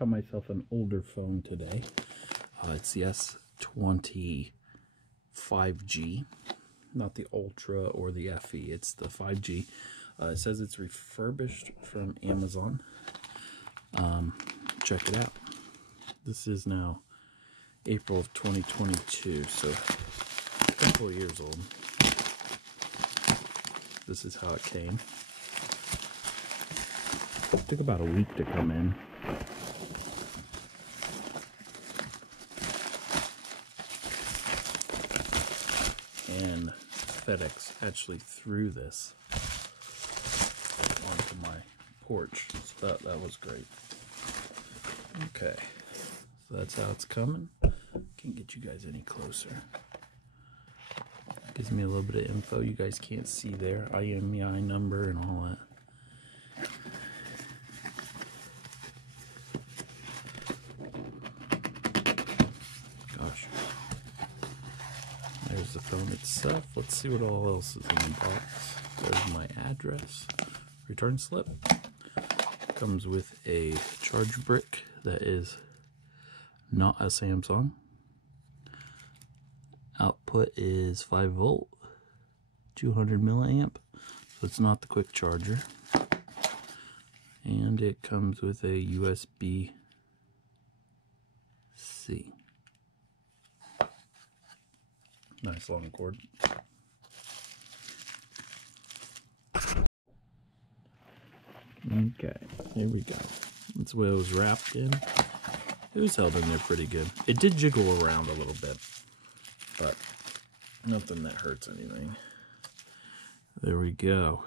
got myself an older phone today. It's the S20 5G, not the Ultra or the FE. It's the 5G. It says it's refurbished from Amazon. Check it out. This is now April of 2022, so a couple of years old. This is how it came. It took about a week to come in. And FedEx actually threw this onto my porch, so that was great. Okay, so that's how it's coming. Can't get you guys any closer. Gives me a little bit of info you guys can't see there. IMEI number and all that. Gosh. There's the phone itself. Let's see what all else is in the box. There's my address. Return slip. Comes with a charge brick that is not a Samsung. Output is 5 volt, 200 milliamp, so it's not the quick charger. And it comes with a USB-C. Nice long cord. Okay, here we go. That's what it was wrapped in. It was held in there pretty good. It did jiggle around a little bit, but nothing that hurts anything. There we go.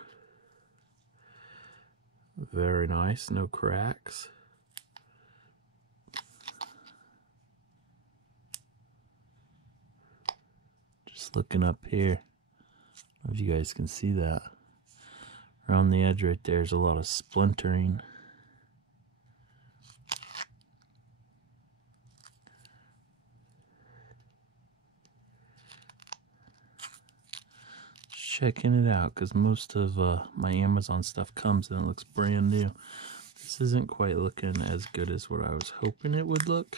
Very nice, no cracks. Just looking up here, I don't know if you guys can see that. Around the edge right there is a lot of splintering. Checking it out, because most of my Amazon stuff comes and it looks brand new. This isn't quite looking as good as what I was hoping it would look.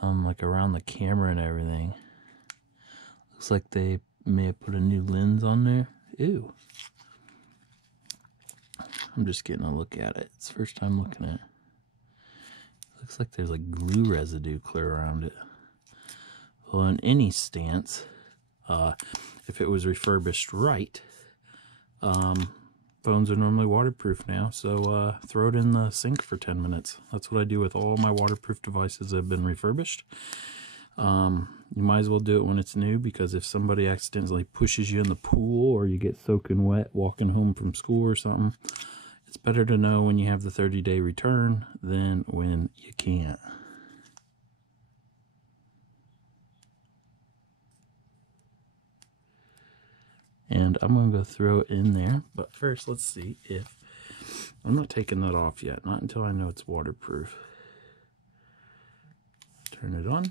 Like around the camera and everything. Looks like they may have put a new lens on there. Ew. I'm just getting a look at it. It's the first time looking at it. Looks like there's like glue residue clear around it. Well, in any stance, if it was refurbished right, phones are normally waterproof now, so throw it in the sink for 10 minutes. That's what I do with all my waterproof devices that have been refurbished. You might as well do it when it's new, because if somebody accidentally pushes you in the pool or you get soaking wet walking home from school or something, it's better to know when you have the 30-day return than when you can't. And I'm going to go throw it in there. But first, let's see if... I'm not taking that off yet. Not until I know it's waterproof. Turn it on.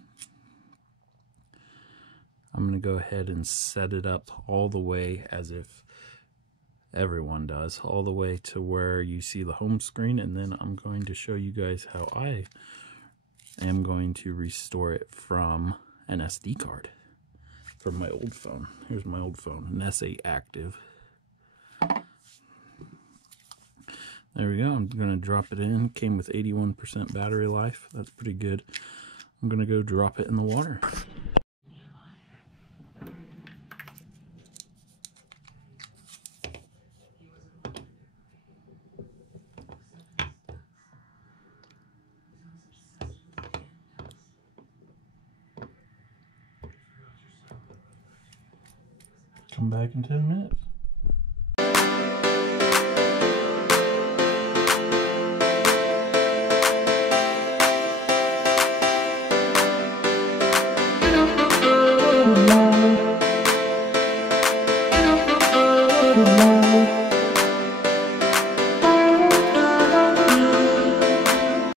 I'm going to go ahead and set it up all the way as if everyone does. All the way to where you see the home screen. And then I'm going to show you guys how I am going to restore it from an SD card. From my old phone. Here's my old phone, an S8 Active. There we go. I'm going to drop it in. Came with 81% battery life. That's pretty good. I'm going to go drop it in the water. Come back in 10 minutes.